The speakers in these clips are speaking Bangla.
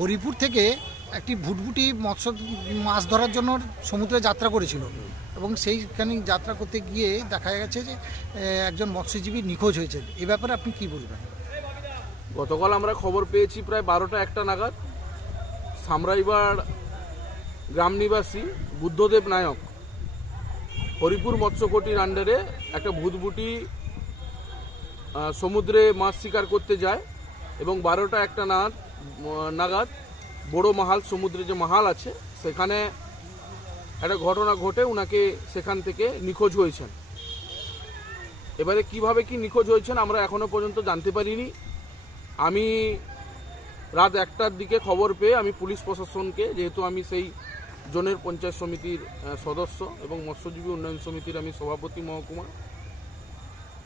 হরিপুর থেকে একটি ভুটভুটি মৎস্য মাছ ধরার জন্য সমুদ্রে যাত্রা করেছিল এবং সেইখানে যাত্রা করতে গিয়ে দেখা গেছে যে একজন মৎস্যজীবী নিখোঁজ হয়েছেন। এই ব্যাপারে আপনি কি বলবেন? গতকাল আমরা খবর পেয়েছি প্রায় 12টা-1টা নাগাদ সামরাইবার গ্রাম নিবাসী বুদ্ধদেব নায়ক হরিপুর মৎস্যকটির আন্ডারে একটা ভুটভুটি সমুদ্রে মাছ শিকার করতে যায় এবং 12টা-1টা নাগাদ বড় মাহাল সমুদ্রে যে মাহাল আছে সেখানে একটা ঘটনা ঘটে উনাকে সেখান থেকে নিখোঁজ হয়েছেন। এবারে কিভাবে কি নিখোঁজ হয়েছেন আমরা এখনো পর্যন্ত জানতে পারিনি। আমি রাত 1টার দিকে খবর পেয়ে আমি পুলিশ প্রশাসনকে, যেহেতু আমি সেই জোনের পঞ্চায়েত সমিতির সদস্য এবং মৎস্যজীবী উন্নয়ন সমিতির আমি সভাপতি মহকুমা,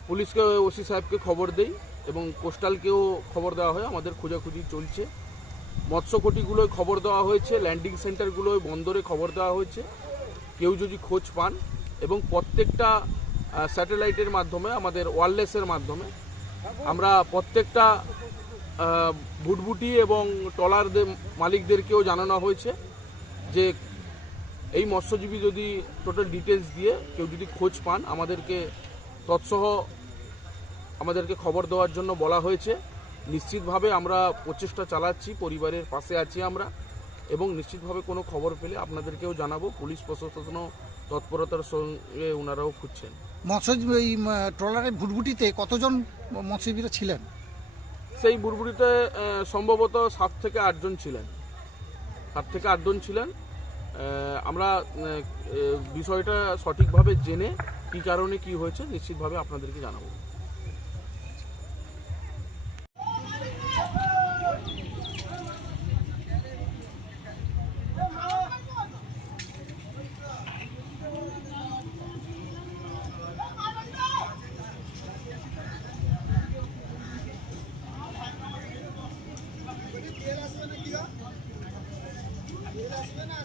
পুলিশকে ওসি সাহেবকে খবর দেই এবং কোস্টালকেও খবর দেওয়া হয়। আমাদের খোঁজাখুঁজি চলছে। মৎস্যকটিগুলোয় খবর দেওয়া হয়েছে, ল্যান্ডিং সেন্টারগুলোয় বন্দরে খবর দেওয়া হয়েছে কেউ যদি খোঁজ পান, এবং প্রত্যেকটা স্যাটেলাইটের মাধ্যমে আমাদের ওয়্যারলেসের মাধ্যমে আমরা প্রত্যেকটা ভুটভুটি এবং ট্রলারদের মালিকদেরকেও জানানো হয়েছে যে এই মৎস্যজীবী যদি টোটাল ডিটেলস দিয়ে কেউ যদি খোঁজ পান আমাদেরকে তৎসহ আমাদেরকে খবর দেওয়ার জন্য বলা হয়েছে। নিশ্চিতভাবে আমরা প্রচেষ্টা চালাচ্ছি, পরিবারের পাশে আছি আমরা, এবং নিশ্চিতভাবে কোনো খবর পেলে আপনাদেরকেও জানাবো। পুলিশ প্রশাসনও তৎপরতার সঙ্গে ওনারাও খুঁজছেন। মৎস্যজীবী এই ট্রলারের ভুটভুটিতে কতজন মৎস্যজীবীরা ছিলেন? সেই বুড়বুড়িতে সম্ভবত 7 থেকে 8 জন ছিলেন। 7 থেকে 8 জন ছিলেন। আমরা বিষয়টা সঠিকভাবে জেনে কী কারণে কি হয়েছে নিশ্চিতভাবে আপনাদেরকে জানাবো। আসবে না